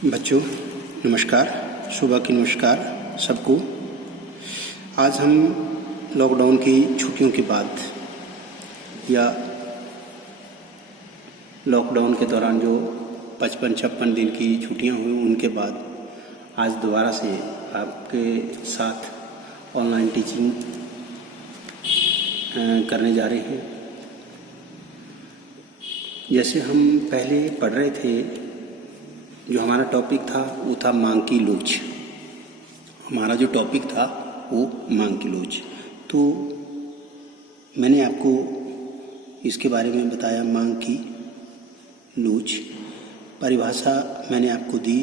बच्चों नमस्कार, सुबह की नमस्कार सबको। आज हम लॉकडाउन की छुट्टियों के बाद या लॉकडाउन के दौरान जो 55-56 दिन की छुट्टियां हुई उनके बाद आज दोबारा से आपके साथ ऑनलाइन टीचिंग करने जा रहे हैं। जैसे हम पहले पढ़ रहे थे, जो हमारा टॉपिक था वो था मांग की लोच। हमारा जो टॉपिक था वो मांग की लोच। तो मैंने आपको इसके बारे में बताया, मांग की लोच परिभाषा मैंने आपको दी।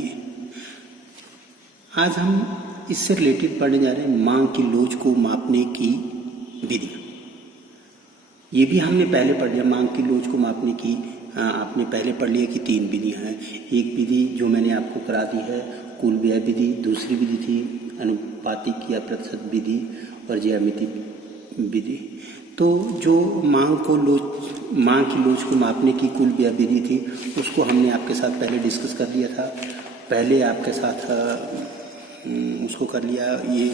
आज हम इससे रिलेटेड पढ़ने जा रहे हैं मांग की लोच को मापने की विधि। ये भी हमने पहले पढ़ लिया, मांग की लोच को मापने की आपने पहले पढ़ लिया कि 3 विधियाँ हैं। एक विधि जो मैंने आपको करा दी है कुल व्यय विधि, दूसरी विधि थी अनुपातिक या प्रतिशत विधि और ज्यामिति विधि। तो जो मांग की लोच को मापने की कुल व्यय विधि थी उसको हमने आपके साथ पहले डिस्कस कर लिया था। पहले आपके साथ उसको कर लिया। ये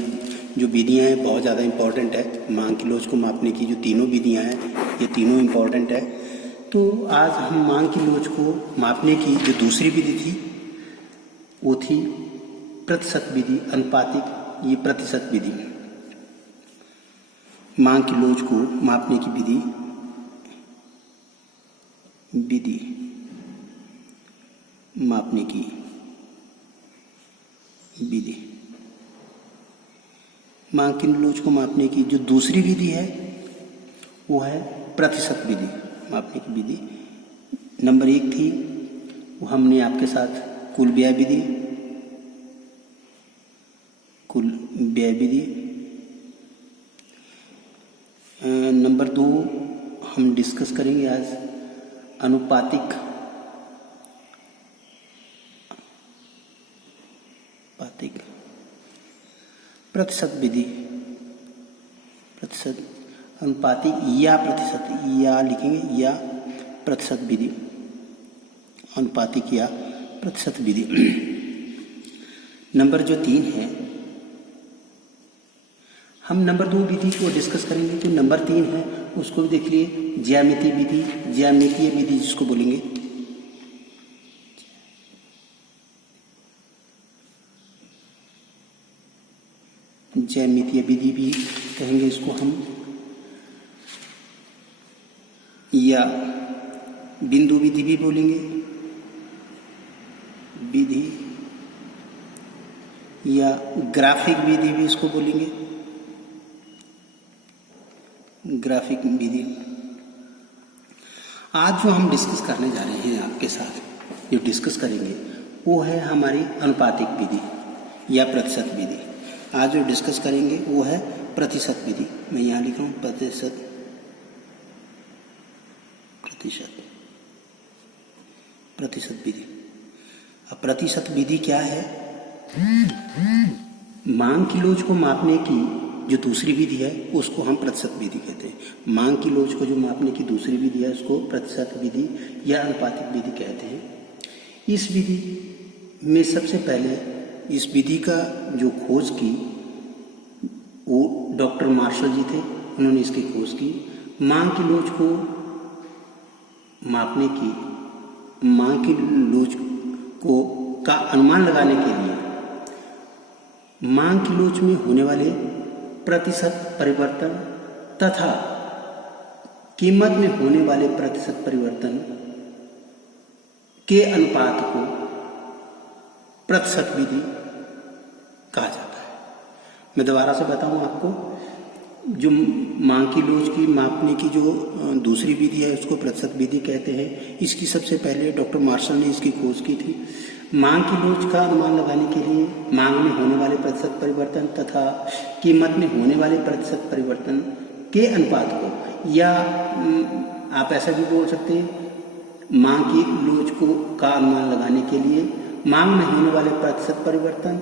जो विधियाँ हैं बहुत ज़्यादा इम्पॉर्टेंट है। मांग की लोच को मापने की जो तीनों विधियाँ हैं ये तीनों इम्पॉर्टेंट है। तो आज हम मांग की लोच को मापने की जो दूसरी विधि थी वो थी प्रतिशत विधि, अनुपातिक ये प्रतिशत विधि। मांग की लोच को मापने की विधि मापने की विधि। मांग की लोच को मापने की जो दूसरी विधि है वो है प्रतिशत विधि मापने की विधि। नंबर 1 थी वो हमने आपके साथ कुल व्यय विधि। नंबर 2 हम डिस्कस करेंगे आज अनुपातिक प्रतिशत विधि। प्रतिशत अनुपातिक या प्रतिशत, या लिखेंगे या प्रतिशत विधि, अनुपातिक या प्रतिशत विधि। नंबर जो 3 है, हम नंबर 2 विधि को डिस्कस करेंगे। जो नंबर 3 है उसको भी देख लिए, ज्यामितीय विधि, ज्यामितीय विधि जिसको बोलेंगे। ज्यामितीय विधि भी कहेंगे इसको हम, या बिंदु विधि भी बोलेंगे, विधि, या ग्राफिक विधि भी इसको बोलेंगे, ग्राफिक विधि। आज जो हम डिस्कस करने जा रहे हैं आपके साथ, जो डिस्कस करेंगे वो है हमारी अनुपातिक विधि या प्रतिशत विधि। आज जो डिस्कस करेंगे वो है प्रतिशत विधि। मैं यहाँ लिख रहा हूँ प्रतिशत विधि। अब प्रतिशत विधि क्या है? मांग की लोच को मापने की जो दूसरी विधि है उसको हम प्रतिशत विधि कहते हैं। मांग की लोच को जो मापने की दूसरी विधि है उसको प्रतिशत विधि या अनुपातिक विधि कहते हैं। इस विधि में सबसे पहले इस विधि का जो खोज की वो डॉक्टर मार्शल जी थे, उन्होंने इसकी खोज की। मांग की लोच को मापने की, मांग की लोच को का अनुमान लगाने के लिए मांग की लोच में होने वाले प्रतिशत परिवर्तन तथा कीमत में होने वाले प्रतिशत परिवर्तन के अनुपात को प्रतिशत विधि कहा जाता है। मैं दोबारा से बताऊं आपको, जो मांग की लोच की मापने की जो दूसरी विधि है उसको प्रतिशत विधि कहते हैं। इसकी सबसे पहले डॉक्टर मार्शल ने इसकी खोज की थी। मांग की लोच का अनुमान लगाने के लिए मांग में होने वाले प्रतिशत परिवर्तन तथा कीमत में होने वाले प्रतिशत परिवर्तन के अनुपात को, या आप ऐसा भी बोल सकते हैं, मांग की लोच को का अनुमान लगाने के लिए मांग में होने वाले प्रतिशत परिवर्तन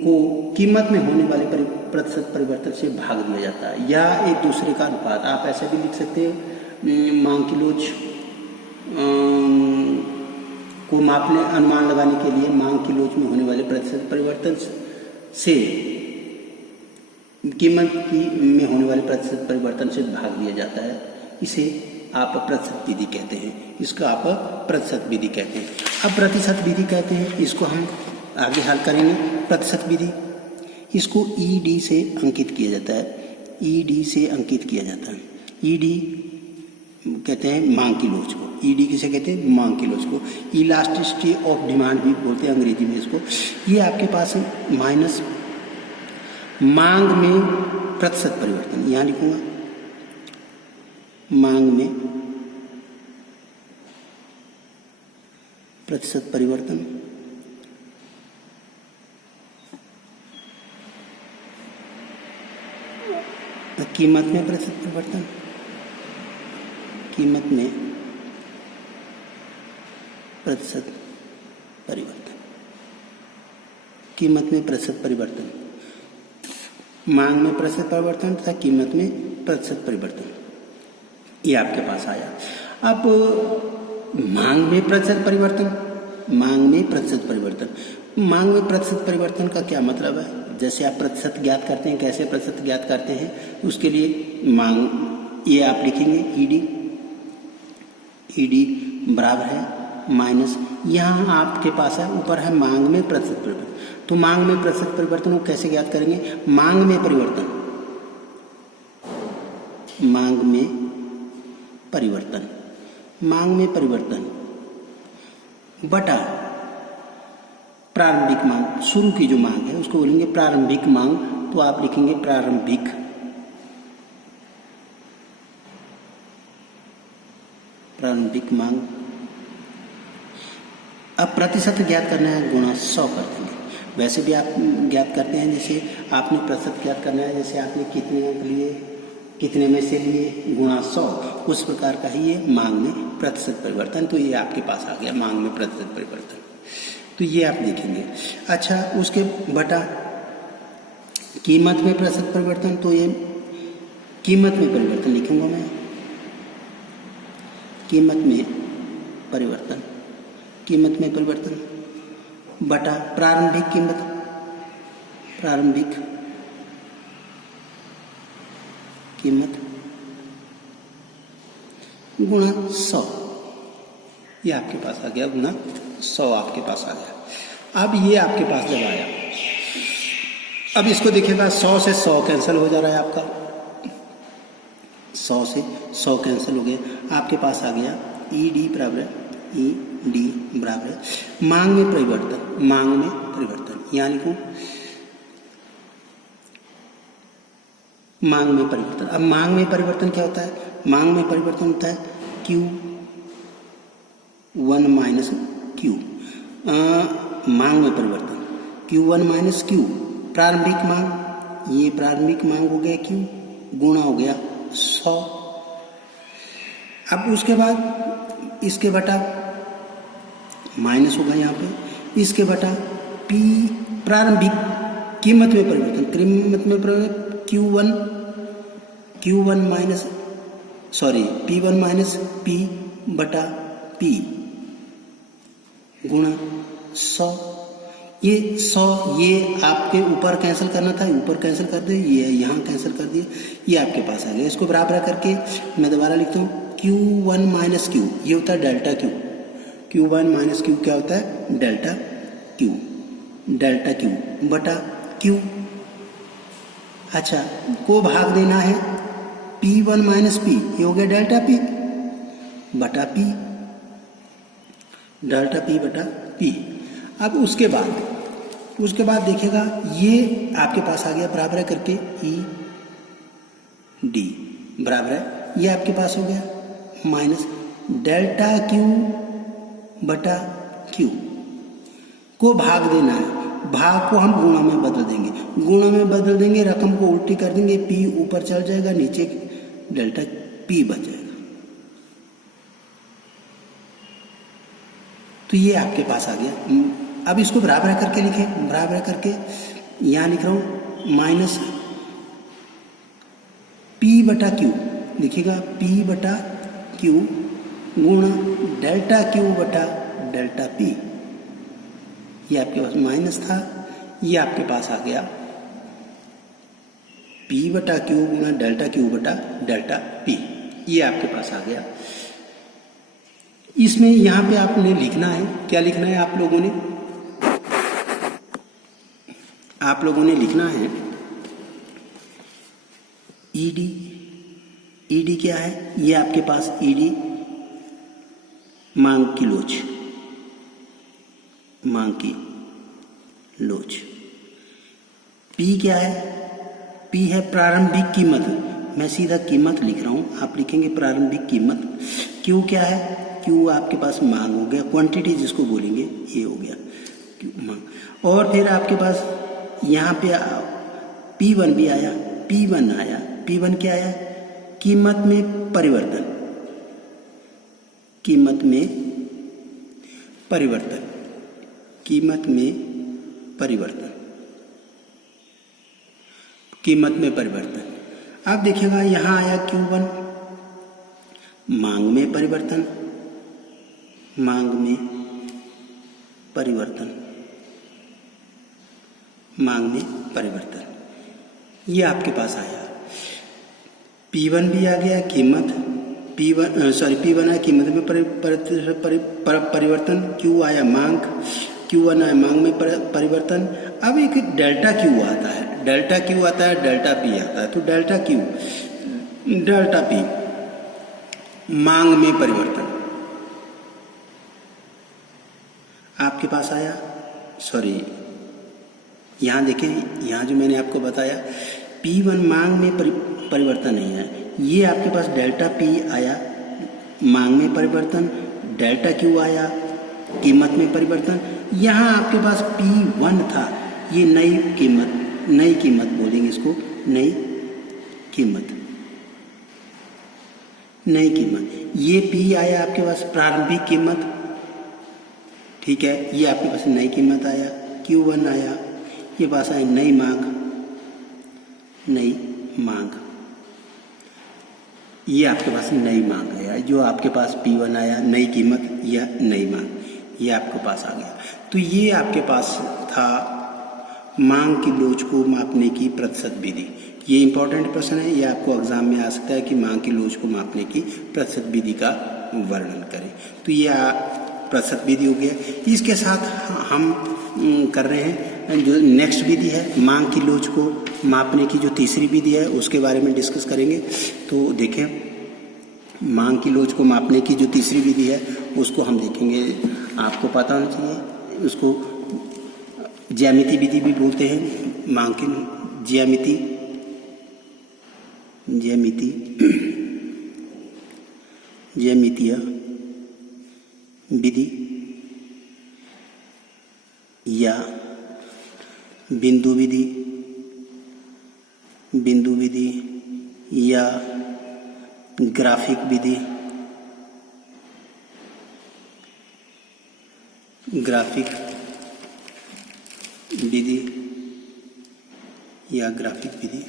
को कीमत में होने वाले प्रतिशत परिवर्तन से भाग दिया जाता है, या एक दूसरे का अनुपात। आप ऐसे भी लिख सकते हैं, मांग की लोच को मापने अनुमान लगाने के लिए मांग की लोच में होने वाले प्रतिशत परिवर्तन से कीमत की में होने वाले प्रतिशत परिवर्तन से भाग दिया जाता है। इसे आप प्रतिशत विधि कहते हैं, इसको आप प्रतिशत विधि कहते हैं। अब प्रतिशत विधि कहते हैं, इसको हम आगे हल करेंगे। प्रतिशत विधि, इसको ईडी से अंकित किया जाता है, ईडी से अंकित किया जाता है। ईडी कहते हैं मांग की लोच को, ईडी किसे कहते हैं, मांग की लोच को। इलास्टिसिटी ऑफ डिमांड भी बोलते हैं अंग्रेजी में इसको। ये आपके पास माइनस मांग में प्रतिशत परिवर्तन, यहाँ लिखूंगा मांग में प्रतिशत परिवर्तन, कीमत में प्रतिशत परिवर्तन, कीमत में प्रतिशत परिवर्तन, कीमत में प्रतिशत परिवर्तन, मांग में प्रतिशत परिवर्तन तथा कीमत में प्रतिशत परिवर्तन, ये आपके पास आया। अब मांग में प्रतिशत परिवर्तन, मांग में प्रतिशत परिवर्तन, मांग में प्रतिशत परिवर्तन का क्या मतलब है? जैसे आप प्रतिशत ज्ञात करते हैं, कैसे प्रतिशत ज्ञात करते हैं, उसके लिए मांग ये आप लिखेंगे ईडी, ईडी बराबर है माइनस, यहाँ आपके पास है ऊपर है मांग में प्रतिशत परिवर्तन। तो मांग में प्रतिशत परिवर्तन को कैसे ज्ञात करेंगे? मांग में परिवर्तन, मांग में परिवर्तन, मांग में परिवर्तन बटा प्रारंभिक मांग, शुरू की जो मांग है उसको बोलेंगे प्रारंभिक मांग। तो आप लिखेंगे प्रारंभिक, प्रारंभिक मांग। अब प्रतिशत ज्ञात करना है, गुणा 100 कर देंगे। वैसे भी आप ज्ञात करते हैं, जैसे आपने प्रतिशत ज्ञात करना है, जैसे आपने कितने अंक लिए, कितने में से लिए, गुणा 100, उस प्रकार का ही ये मांग में प्रतिशत परिवर्तन। तो ये आपके पास आ गया मांग में प्रतिशत परिवर्तन, तो ये आप देखेंगे। अच्छा, उसके बटा कीमत में प्रतिशत परिवर्तन, तो ये कीमत में परिवर्तन लिखूंगा मैं, कीमत में परिवर्तन, कीमत में परिवर्तन बटा प्रारंभिक कीमत, प्रारंभिक कीमत गुणा 100, ये आपके पास आ गया, गुणा 100 आपके पास आ गया। अब ये आपके पास जब आया, अब इसको देखिएगा 100 से 100 कैंसिल हो जा रहा है आपका, 100 से 100 कैंसिल हो गया, आपके पास आ गया ई डी बराबर है, ई डी बराबर है मांग में परिवर्तन, मांग में परिवर्तन, यहाँ लिखूं मांग में परिवर्तन। अब मांग में परिवर्तन क्या होता है? मांग में परिवर्तन होता है Q1 माइनस Q, मांग में परिवर्तन Q1 माइनस Q, प्रारंभिक मांग, ये प्रारंभिक मांग हो गया Q, गुणा हो गया 100। अब उसके बाद इसके बटा माइनस होगा यहाँ पे, इसके बटा P प्रारंभिक कीमत में परिवर्तन, कीमत में परिवर्तन Q1 minus P1 minus P बटा P गुणा 100। ये 100 ये आपके ऊपर कैंसिल करना था, ऊपर कैंसिल कर दे, ये यहाँ कैंसिल कर दिए, ये आपके पास आ गया। इसको बराबर करके मैं दोबारा लिखता हूँ Q1 माइनस Q, ये होता है delta Q, Q1 minus Q क्या होता है? डेल्टा Q, डेल्टा Q बटा Q। अच्छा, को भाग देना है P1 माइनस P, ये हो गया डेल्टा P बटा P, डेल्टा P बटा P। अब उसके बाद देखिएगा ये आपके पास आ गया बराबर है करके ई डी बराबर है, ये आपके पास हो गया माइनस डेल्टा Q बटा Q। को भाग देना है, भाग को हम गुणा में बदल देंगे, गुणा में बदल देंगे, रकम को उल्टी कर देंगे, P ऊपर चल जाएगा, नीचे डेल्टा P बच जाएगा। तो ये आपके पास आ गया। अब इसको बराबर करके लिखें, बराबर करके यहाँ लिख रहा हूँ माइनस P बटा Q, देखिएगा P बटा Q गुणा डेल्टा Q बटा डेल्टा पी, ये आपके पास माइनस था, ये आपके पास आ गया पी बटा क्यू गुना डेल्टा क्यू बटा डेल्टा पी, ये आपके पास आ गया। इसमें यहां पे आपने लिखना है, क्या लिखना है आप लोगों ने लिखना है ईडी। ईडी क्या है? ये आपके पास ईडी मांग की लोच। पी क्या है? पी है प्रारंभिक कीमत, मैं सीधा कीमत लिख रहा हूं, आप लिखेंगे प्रारंभिक कीमत। क्यू क्या है? क्यू आपके पास मांग हो गया, क्वांटिटी जिसको बोलेंगे, ये हो गया क्यू मांग। और फिर आपके पास यहाँ पे P1 भी आया, P1 आया। P1 क्या आया? कीमत में परिवर्तन, कीमत में परिवर्तन। आप देखिएगा यहां आया Q1, मांग में परिवर्तन, ये आपके पास आया। P1 भी आ गया, कीमत P1 आया कीमत में परिवर्तन, Q आया मांग, Q1 आया मांग में परिवर्तन। अब एक डेल्टा Q आता है, डेल्टा P आता है। तो डेल्टा P मांग में परिवर्तन आपके पास आया। यहाँ देखें, यहाँ जो मैंने आपको बताया P1 मांग में परिवर्तन नहीं है, ये आपके पास डेल्टा P आया मांग में परिवर्तन, डेल्टा Q आया कीमत में परिवर्तन। यहाँ आपके पास P1 था, ये नई कीमत बोलेंगे इसको, नई कीमत। ये P आया आपके पास प्रारंभिक कीमत, ठीक है, ये आपके पास नई कीमत आया। Q1 आया, ये पास आया नई मांग, ये आपके पास नई मांग आया। जो आपके पास P1 आया नई कीमत या नई मांग, ये आपके पास आ गया। तो ये आपके पास था मांग की लोच को मापने की प्रतिशत विधि। ये इंपॉर्टेंट प्रश्न है, ये आपको एग्जाम में आ सकता है कि मांग की लोच को मापने की प्रतिशत विधि का वर्णन करें। तो ये प्रतिशत विधि हो गया। इसके साथ हम कर रहे हैं जो नेक्स्ट विधि है, मांग की लोच को मापने की जो तीसरी विधि है, उसके बारे में डिस्कस करेंगे। तो देखें, मांग की लोच को मापने की जो तीसरी विधि है उसको हम देखेंगे। आपको पता होना चाहिए, उसको ज्यामिति विधि भी बोलते हैं। मांग की ज्यामितीय विधि या बिंदु विधि या ग्राफिक विधि, या ग्राफिक विधि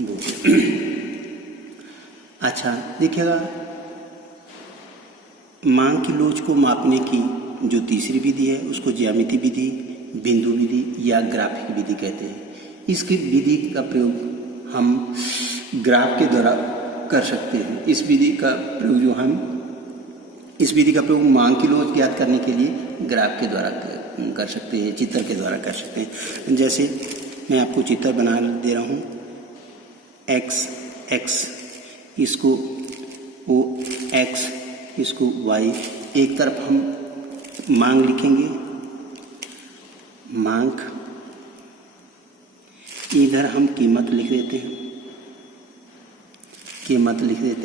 बोलते। अच्छा देखिएगा, मांग की लोच को मापने की जो तीसरी विधि है उसको ज्यामिति विधि, बिंदु विधि या ग्राफिक विधि कहते हैं। इसकी विधि का प्रयोग हम ग्राफ के द्वारा कर सकते हैं। इस विधि का प्रयोग मांग की लोच ज्ञात करने के लिए ग्राफ के द्वारा कर सकते हैं, चित्र के द्वारा कर सकते हैं। जैसे मैं आपको चित्र बना दे रहा हूँ, x, इसको x, इसको y। एक तरफ हम मांग लिखेंगे, इधर हम कीमत लिख देते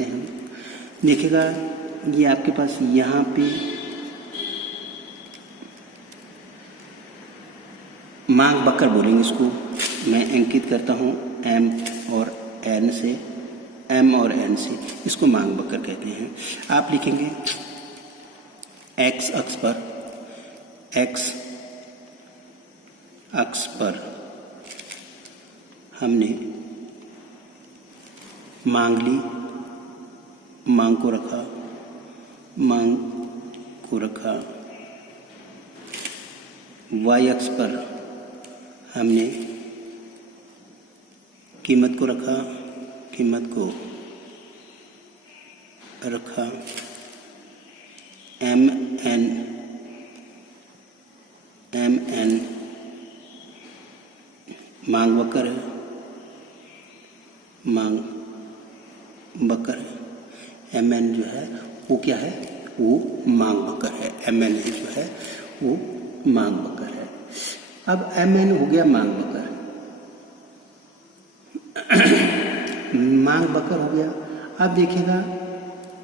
हैं, देखिएगा ये आपके पास यहाँ पे मांग बक्कर बोलेंगे इसको। मैं अंकित करता हूँ M और N से, इसको मांग बक्कर कहते हैं। आप लिखेंगे x अक्ष पर हमने मांग ली, मांग को रखा, वाई अक्ष पर हमने कीमत को रखा एम एन मांग वक्र है, एम एन जो है वो क्या है, वो मांग वक्र है। एम एन जो है वो मांग वक्र है। अब एम एन हो गया मांग वक्र, मांग वक्र हो गया। अब देखिएगा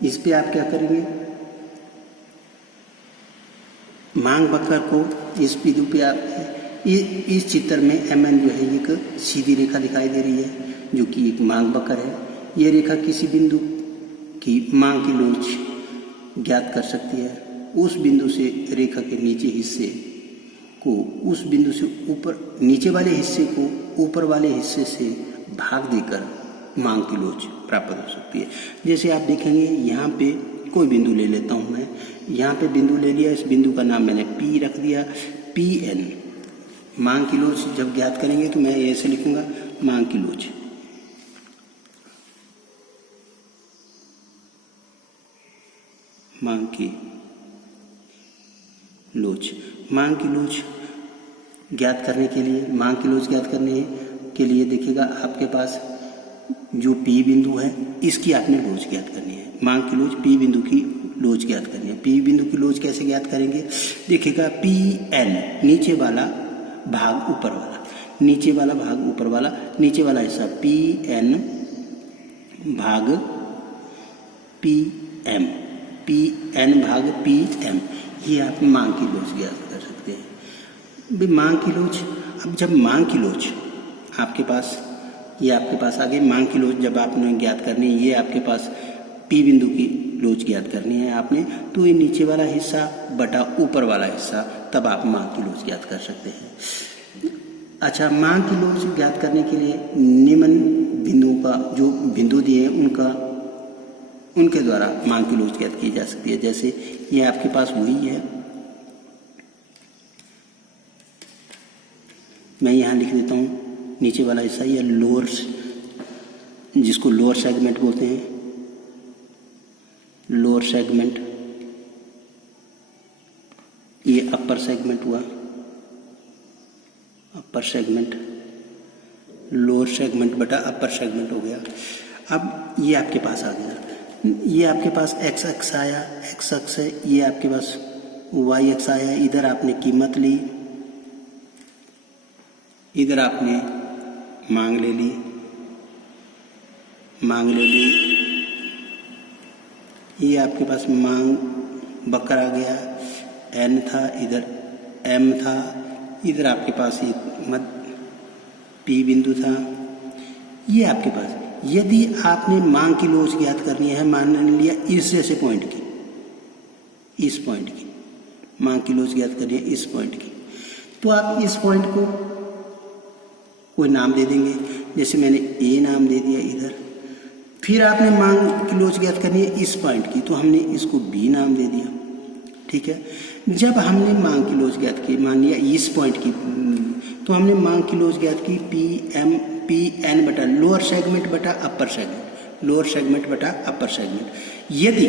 इस पे आप क्या करेंगे, मांग वक्र को इस बिंदु पे आप इस चित्र में एम एन जो है एक सीधी रेखा दिखाई दे रही है जो कि एक मांग वक्र है। ये रेखा किसी बिंदु की मांग की लोच ज्ञात कर सकती है। उस बिंदु से रेखा के नीचे हिस्से को उस बिंदु से ऊपर, नीचे वाले हिस्से को ऊपर वाले हिस्से से भाग देकर मांग की लोच प्राप्त हो सकती है। जैसे आप देखेंगे यहाँ पे कोई बिंदु ले लेता हूँ मैं, यहाँ पे बिंदु ले लिया, इस बिंदु का नाम मैंने पी रख दिया, पी एन। मांग की लोच जब ज्ञात करेंगे तो मैं ऐसे लिखूंगा, मांग की लोच। मांग की लोच ज्ञात करने के लिए, मांग की लोच ज्ञात करने के लिए देखिएगा आपके पास जो P बिंदु है इसकी आपने लोच ज्ञात करनी है। मांग की लोच P बिंदु की लोच ज्ञात करनी है। P बिंदु की लोच कैसे ज्ञात करेंगे, देखिएगा PN नीचे वाला भाग ऊपर वाला, नीचे वाला भाग ऊपर वाला, नीचे वाला हिस्सा PN भाग PM, PN भाग PM, ये आप मांग की लोच ज्ञात कर सकते हैं। मांग की लोच, अब जब मांग की लोच आपके पास, ये आपके पास आ गई मांग की लोच जब आपने ज्ञात करनी है, ये आपके पास P बिंदु की लोच ज्ञात करनी है आपने, तो ये नीचे वाला हिस्सा बटा ऊपर वाला हिस्सा, तब आप मांग की लोच ज्ञात कर सकते हैं। अच्छा, मांग की लोच ज्ञात करने के लिए निम्न बिंदुओं का, जो बिंदु दिए हैं उनके द्वारा मांग की लोच ज्ञात की जा सकती है। जैसे ये आपके पास वही है, मैं यहाँ लिख देता हूँ नीचे वाला हिस्सा, ये लोअर, जिसको लोअर सेगमेंट बोलते हैं, लोअर सेगमेंट, ये अपर सेगमेंट हुआ, अपर सेगमेंट, लोअर सेगमेंट बटा अपर सेगमेंट हो गया। अब ये आपके पास आ गया, ये आपके पास एक्स अक्ष आया, एक्स अक्ष है, ये आपके पास वाई अक्ष आया। इधर आपने कीमत ली, इधर आपने मांग ले ली, ये आपके पास मांग वक्र आ गया, एन था, इधर एम था, इधर आपके पास एक मध्य पी बिंदु था। ये आपके पास, यदि आपने मांग की लोच ज्ञात करनी है, मान लिया इस जैसे पॉइंट की, इस पॉइंट की मांग की लोच ज्ञात करनी है, इस पॉइंट की, तो आप इस पॉइंट को कोई नाम दे देंगे, जैसे मैंने ए नाम दे दिया इधर। फिर आपने मांग की लोच ज्ञात करनी है इस पॉइंट की, तो हमने इसको बी नाम दे दिया। ठीक है, जब हमने मांग की लोच ज्ञात की, मान लिया इस पॉइंट की, तो हमने मांग की लोच ज्ञात की पी एन बटा लोअर सेगमेंट बटा अपर सेगमेंट, लोअर सेगमेंट बटा अपर सेगमेंट। यदि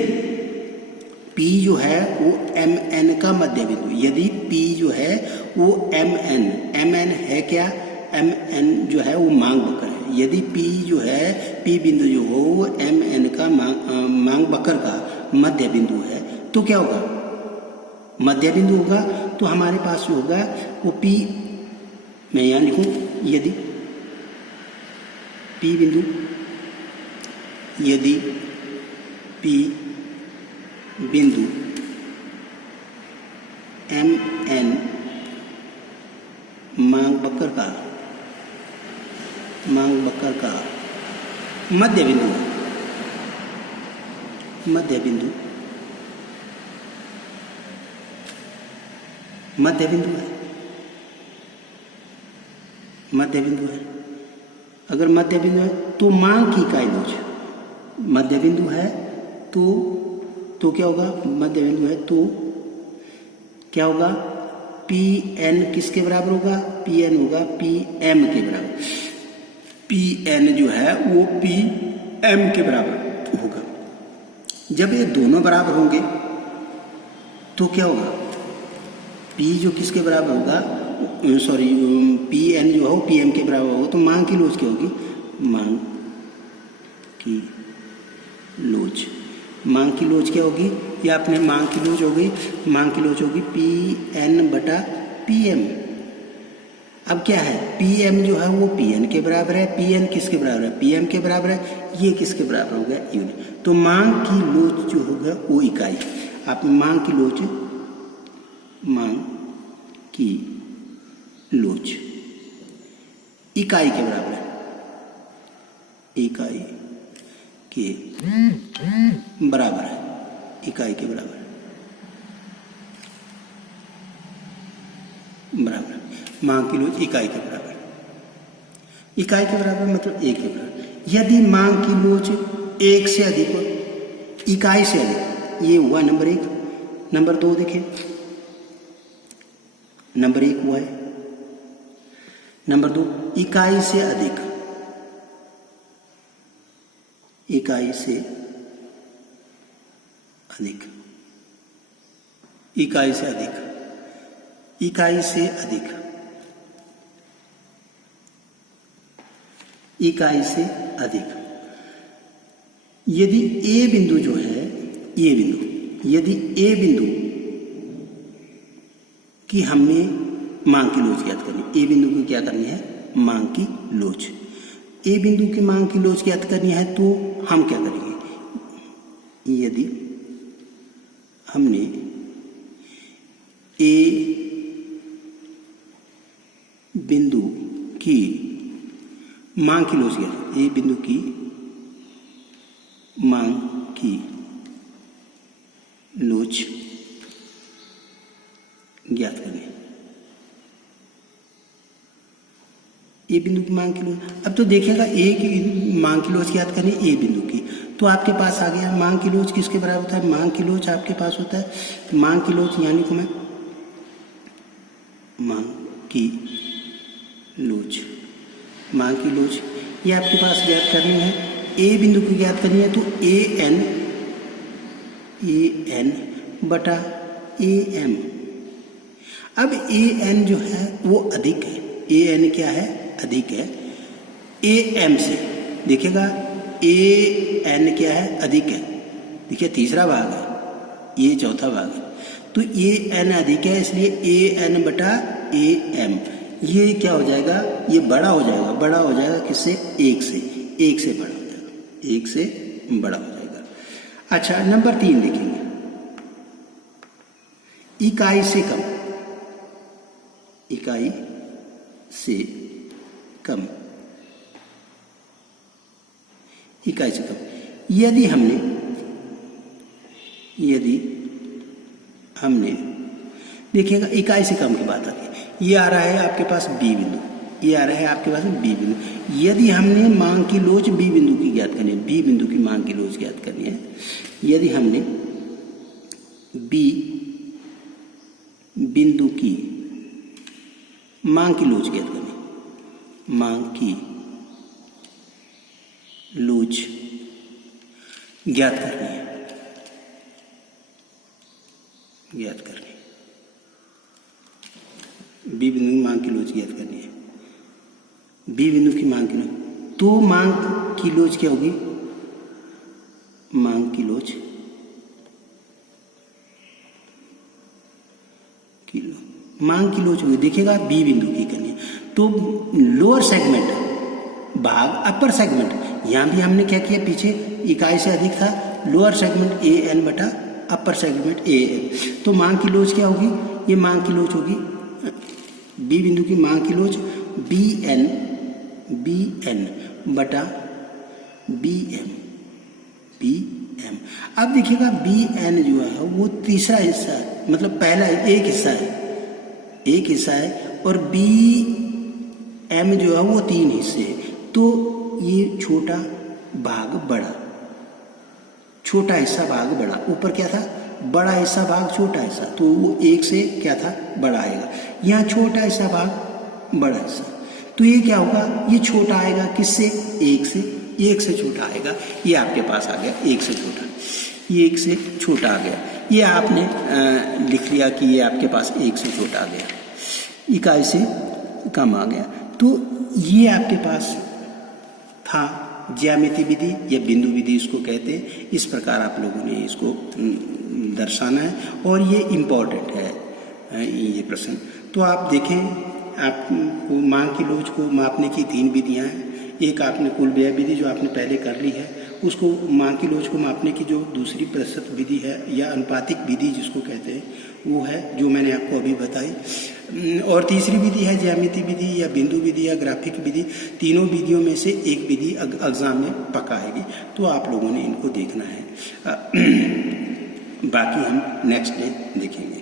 P जो है वो एम एन का मध्य बिंदु, यदि P जो है वो एम एन है क्या, एम एन जो है वो मांग वक्र है। यदि P जो है, P बिंदु जो हो वो एम एन का मांग वक्र का मध्य बिंदु है, तो क्या होगा, मध्य बिंदु होगा, तो हमारे पास जो होगा वो P, मैं यहाँ लिखूँ, यदि P बिंदु, यदि P बिंदु एम एन मांग वक्र का मध्य बिंदु है, मध्य बिंदु है। अगर मध्य बिंदु है तो मांग की इकाई लोच, मध्य बिंदु है तो क्या होगा, मध्य बिंदु है तो क्या होगा, पी एन किसके बराबर होगा, पी एन होगा पी एम के बराबर। पी एन जो है वो पी एम के बराबर होगा। जब ये दोनों बराबर होंगे तो क्या होगा, पी जो किसके बराबर होगा, सॉरी पी एन जो है वो पी एम के बराबर होगा, तो मांग की लोच क्या होगी, मांग की लोच। मांग की लोच क्या होगी, ये आपने मांग की लोच हो गई, मांग की लोच होगी पी एन बटा पी एम। अब क्या है, पी एम जो है वो पी एन के बराबर है, पी एन किसके बराबर है, पी एम के बराबर है, ये किसके बराबर हो गया, यूनिट। तो मांग की लोच जो होगा वो इकाई, आप मांग की लोच, मांग की लोच इकाई के बराबर है, इकाई के बराबर है, इकाई के बराबर बराबर मांग की लोच इकाई के बराबर, इकाई के बराबर मतलब एक के बराबर। यदि मांग की लोच एक से अधिक हो, इकाई से अधिक, ये हुआ नंबर एक। नंबर दो देखिए, नंबर एक हुआ है, नंबर दो इकाई से अधिक, इकाई से अधिक, इकाई से अधिक, इकाई से अधिक, इकाई से अधिक। यदि ए बिंदु जो है, ए बिंदु, यदि ए बिंदु की हमने मांग की लोच ज्ञात करनी, ए बिंदु की क्या करनी है, मांग की लोच। ए बिंदु की मांग की लोच ज्ञात करनी है तो हम क्या करेंगे, यदि हमने ए बिंदु की मांग की लोच ज्ञात, ए बिंदु की मांग की लोच ज्ञात करनी है, ए बिंदु की मांग की लोच। अब तो देखिएगा ए की मांग की लोच ज्ञात करनी ए बिंदु की, तो आपके पास आ गया मांग की लोच किसके बराबर होता है, मांग की लोच आपके पास होता है मांग की लोच, यानी कि मैं मांग की लोच, मांग की लोच ये आपके पास ज्ञात करनी है, ए बिंदु की ज्ञात करनी है, तो ए एन बटा ए एम। अब ए एन जो है वो अधिक है, ए एन क्या है, अधिक है ए एम से। देखिएगा ए एन क्या है, अधिक है, देखिए तीसरा भाग है, ये चौथा भाग है, तो ए एन अधिक है, इसलिए ए एन बटा ए एम, ये क्या हो जाएगा, ये बड़ा हो जाएगा, बड़ा हो जाएगा किससे, एक से, एक से बड़ा हो जाएगा, एक से बड़ा हो जाएगा। अच्छा नंबर 3 देखेंगे, इकाई से कम, इकाई से कम, इकाई से कम। यदि हमने देखिएगा इकाई से कम की बात आती है, ये आ रहा है आपके पास बी बिंदु, ये आ रहा है आपके पास बी बिंदु। यदि हमने मांग की लोच बी बिंदु की ज्ञात करनी है, बी बिंदु की मांग की लोच ज्ञात करनी है, यदि हमने बी बिंदु की मांग की लोच ज्ञात करनी, मांग की लोच ज्ञात करनी है, ज्ञात करनी, बी बिंदु की मांग की लोच ज्ञात करनी है, बी बिंदु की मांग की लोच, तो मांग की लोच क्या होगी, मांग की लोच मांग की लोच होगी, देखिएगा बी बिंदु की करनी है, तो लोअर सेगमेंट भाग अपर सेगमेंट, यहां भी हमने क्या किया, पीछे इकाई से अधिक था, लोअर सेगमेंट ए एन बटा अपर सेगमेंट ए एन, तो मांग की लोच क्या होगी, ये मांग की लोच होगी बी बिंदु की मांग की लोच बी एन बटा बी एम। अब देखिएगा बी एन जो है वो तीसरा हिस्सा है, मतलब पहला एक हिस्सा है, एक हिस्सा है, और बी एम जो है वो 3 हिस्से है, तो ये छोटा भाग बड़ा, छोटा हिस्सा भाग बड़ा, ऊपर क्या था बड़ा हिस्सा भाग छोटा हिस्सा, तो वो 1 से क्या था, बड़ा आएगा। यहाँ छोटा हिस्सा भाग बड़ा हिस्सा, तो ये क्या होगा, ये छोटा आएगा किससे, 1 से, 1 से छोटा आएगा। ये आपके पास आ गया 1 से छोटा, ये 1 से छोटा आ गया। ये आपने लिख लिया कि ये आपके पास 1 से छोटा आ गया, इकाई से कम आ गया। तो ये आपके पास था ज्यामिति विधि या बिंदु विधि इसको कहते हैं। इस प्रकार आप लोगों ने इसको दर्शाना है और ये इम्पोर्टेंट है ये प्रश्न। तो आप देखें, आपको मांग की लोच को मापने की 3 विधियां हैं। एक आपने कुल व्यय विधि जो आपने पहले कर ली है, उसको मांग की लोच को मापने की जो दूसरी प्रतिशत विधि है या अनुपातिक विधि जिसको कहते हैं, वो है जो मैंने आपको अभी बताई। और तीसरी विधि है ज्यामिति विधि या बिंदु विधि या ग्राफिक विधि। तीनों विधियों में से एक विधि एग्जाम में पक्का आएगी, तो आप लोगों ने इनको देखना है। बाकी हम नेक्स्ट डे देखेंगे।